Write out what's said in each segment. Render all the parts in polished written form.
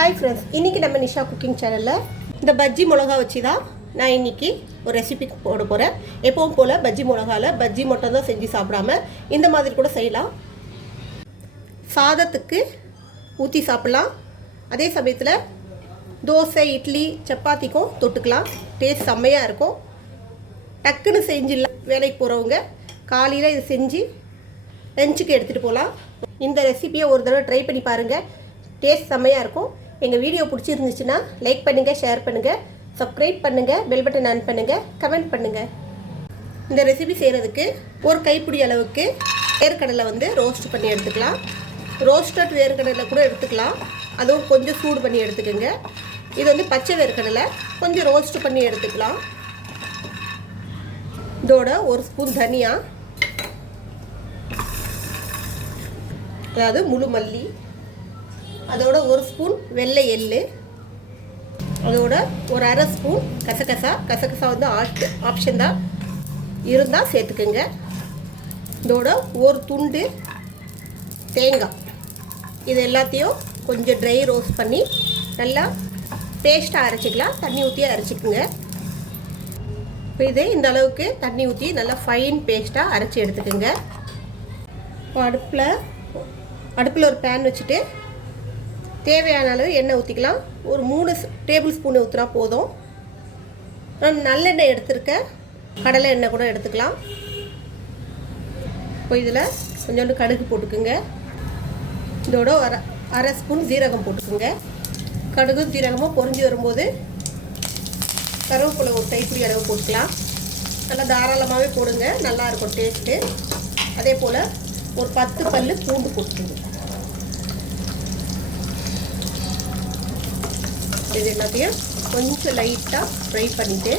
Hi friends, இன்றைக்கி நம்ம Nisha cooking சேனலில் இந்த பஜ்ஜி மிளகா வச்சு தான் நான் இன்றைக்கி ஒரு ரெசிபி போட போகிறேன். எப்பவும் போல் பஜ்ஜி மிளகாவில் பஜ்ஜி மட்டும் தான் செஞ்சு சாப்பிடாம இந்த மாதிரி கூட செய்யலாம். சாதத்துக்கு ஊற்றி சாப்பிட்லாம். அதே சமயத்தில் தோசை, இட்லி, சப்பாத்திக்கும் தொட்டுக்கலாம். டேஸ்ட் செம்மையாக இருக்கும். டக்குன்னு செஞ்சிடலாம். வேலைக்கு போகிறவங்க காலையில் இது செஞ்சு லஞ்சுக்கு எடுத்துகிட்டு போகலாம். இந்த ரெசிபியை ஒரு தடவை ட்ரை பண்ணி பாருங்கள். டேஸ்ட் செம்மையாக இருக்கும். எங்கள் வீடியோ பிடிச்சிருந்துச்சுன்னா லைக் பண்ணுங்கள், ஷேர் பண்ணுங்கள், சப்ஸ்கிரைப் பண்ணுங்கள், பெல் பட்டன் ஆன் பண்ணுங்கள், கமெண்ட் பண்ணுங்கள். இந்த ரெசிபி செய்கிறதுக்கு ஒரு கைப்பிடி அளவுக்கு வேர்க்கடலை ரோஸ்ட் பண்ணி எடுத்துக்கலாம். ரோஸ்டட் வேர்க்கடலை கூட எடுத்துக்கலாம். அதுவும் கொஞ்சம் சூடு பண்ணி எடுத்துக்கோங்க. இது பச்சை வேர்க்கடலை கொஞ்சம் ரோஸ்ட் பண்ணி எடுத்துக்கலாம். இதோட ஒரு ஸ்பூன் தனியா, அதாவது முழு மல்லி, அதோட ஒரு ஸ்பூன் வெள்ளை எள்ளு, அதோட ஒரு அரை ஸ்பூன் கசகசா ஆப்ஷன் தான், இருந்தால் சேர்த்துக்குங்க. இதோட ஒரு துண்டு தேங்காய். இது எல்லாத்தையும் கொஞ்சம் ட்ரை ரோஸ்ட் பண்ணி நல்லா பேஸ்ட்டாக அரைச்சிக்கலாம். தண்ணி ஊற்றி அரைச்சிக்குங்க. இப்போ இது இந்த அளவுக்கு தண்ணி ஊற்றி நல்லா ஃபைன் பேஸ்ட்டாக அரைச்சி எடுத்துக்கோங்க. இப்போ அடுப்பில் ஒரு பேன் வச்சுட்டு தேவையான அளவு எண்ணெய் ஊற்றிக்கலாம். ஒரு 3 டேபிள் ஸ்பூன் ஊற்றினா போதும். நான் நல்லெண்ணெய் எடுத்துருக்கேன். கடலை எண்ணெய் கூட எடுத்துக்கலாம். இப்போ இதில் கொஞ்சோண்டு கடுகு போட்டுக்குங்க. இதோட அரை ஸ்பூன் ஜீரகம் போட்டுக்குங்க. கடுகும் ஜீரகமும் பொரிஞ்சு வரும்போது கருவேப்பிலை ஒரு கைப்பிடி அளவு போட்டுக்கலாம். நல்லா தாராளமாகவே போடுங்க, நல்லாயிருக்கும் டேஸ்ட்டு. அதே போல் ஒரு 10 பல்லு பூண்டு போட்டுக்குங்க. இது எல்லாத்தையும் கொஞ்சம் லைட்டாக ஃப்ரை பண்ணிவிட்டு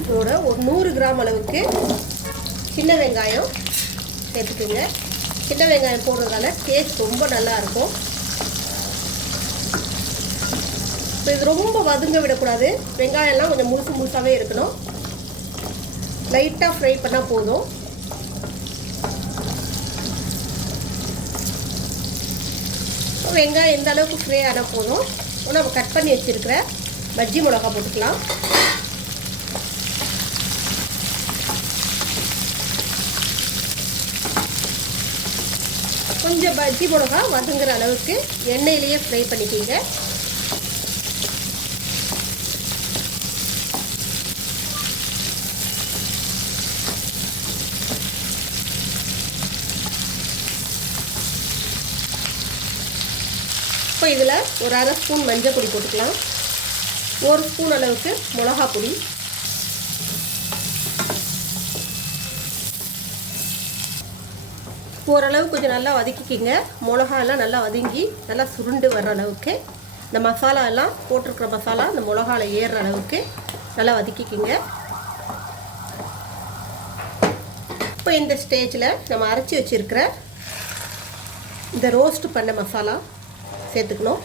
இதோட ஒரு 100 கிராம் அளவுக்கு சின்ன வெங்காயம் சேர்த்துக்குங்க. சின்ன வெங்காயம் போடுறதால டேஸ்ட் ரொம்ப நல்லாயிருக்கும். இப்போ இது ரொம்ப வதங்க விடக்கூடாது. வெங்காயம்லாம் கொஞ்சம் முழுசாகவே இருக்கணும். லைட்டாக ஃப்ரை பண்ணால் போதும். வெங்காயம் எந்த அளவுக்கு ஃப்ரை ஆனால் போதும். நம்ம கட் பண்ணி வச்சுருக்கிற பஜ்ஜி மிளகா போட்டுக்கலாம். கொஞ்சம் பஜ்ஜி மிளகா வதங்குற அளவுக்கு எண்ணெயிலேயே ஃப்ரை பண்ணிக்கிங்க. இப்போ இதில் ஒரு அரை ஸ்பூன் மஞ்சள் பொடி போட்டுக்கலாம். ஒரு ஸ்பூன் அளவுக்கு மிளகா பொடி, ஓரளவு கொஞ்சம் நல்லா வதக்கிக்கிங்க. மிளகாலாம் நல்லா வதங்கி நல்லா சுருண்டு வர்ற அளவுக்கு, இந்த மசாலா எல்லாம் போட்டிருக்கிற மசாலா இந்த மிளகாவில் ஏறுற அளவுக்கு நல்லா வதக்கிக்கிங்க. இப்போ இந்த ஸ்டேஜில் நம்ம அரைச்சி வச்சுருக்கிற இந்த ரோஸ்ட் பண்ண மசாலா சேர்த்துக்கணும்.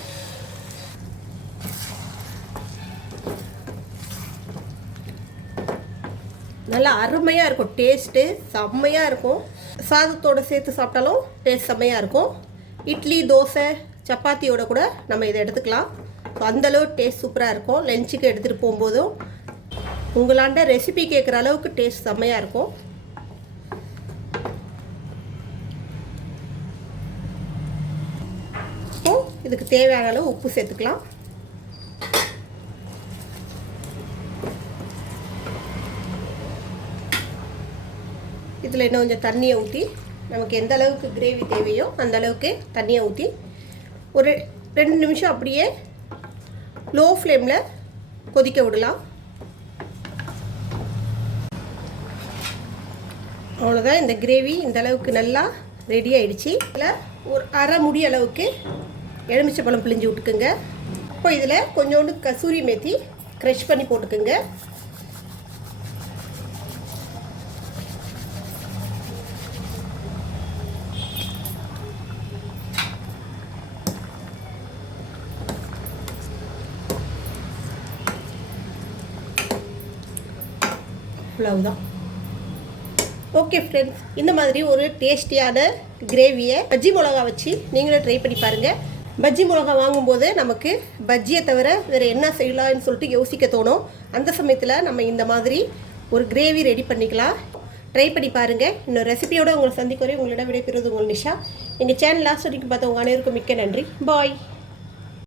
நல்லா அருமையாக இருக்கும். டேஸ்ட்டு செம்மையாக இருக்கும். சாதத்தோடு சேர்த்து சாப்பிட்டாலும் டேஸ்ட் செம்மையாக இருக்கும். இட்லி, தோசை, சப்பாத்தியோட கூட நம்ம இதை எடுத்துக்கலாம். ஸோ அந்தளவு டேஸ்ட் சூப்பராக இருக்கும். லஞ்சுக்கு எடுத்துகிட்டு போகும்போதும் உங்களாண்ட ரெசிபி கேட்குற அளவுக்கு டேஸ்ட் செம்மையாக இருக்கும். இதுக்கு தேவையான அளவு உப்பு சேர்த்துக்கலாம். இதில் இன்னும் கொஞ்சம் தண்ணியை ஊற்றி, நமக்கு எந்த அளவுக்கு கிரேவி தேவையோ அந்த அளவுக்கு தண்ணியை ஊற்றி ஒரு 2 நிமிஷம் அப்படியே லோ ஃப்ளேமில் கொதிக்க விடலாம். அவ்வளோதான். இந்த கிரேவி இந்த அளவுக்கு நல்லா ரெடி ஆகிடுச்சு. இதில் ஒரு அரை முடி அளவுக்கு எலுமிச்சைப்பழம் பிழிஞ்சு விட்டுக்குங்க. இப்போ இதில் கொஞ்சோண்டு கசூரி மேத்தி க்ரஷ் பண்ணி போட்டுக்குங்க. அவ்வளவுதான். ஓகே ஃப்ரெண்ட்ஸ், இந்த மாதிரி ஒரு டேஸ்டியான கிரேவியை பஜ்ஜி மிளகா வச்சு நீங்களும் ட்ரை பண்ணி பாருங்கள். பஜ்ஜி மிளகா வாங்கும்போது நமக்கு பஜ்ஜியை தவிர வேறு என்ன செய்யலாம்னு சொல்லிட்டு யோசிக்க தோணும். அந்த சமயத்தில் நம்ம இந்த மாதிரி ஒரு கிரேவி ரெடி பண்ணிக்கலாம். ட்ரை பண்ணி பாருங்கள். இன்னொரு ரெசிபியோடு உங்களை சந்திக்க வரை உங்களிடம் விடைபெறுவது உங்கள் நிஷா. எங்கள் சேனல் லாஸ்ட் வரைக்கும் பார்த்தவங்க அனைவருக்கும் மிக்க நன்றி. பாய்.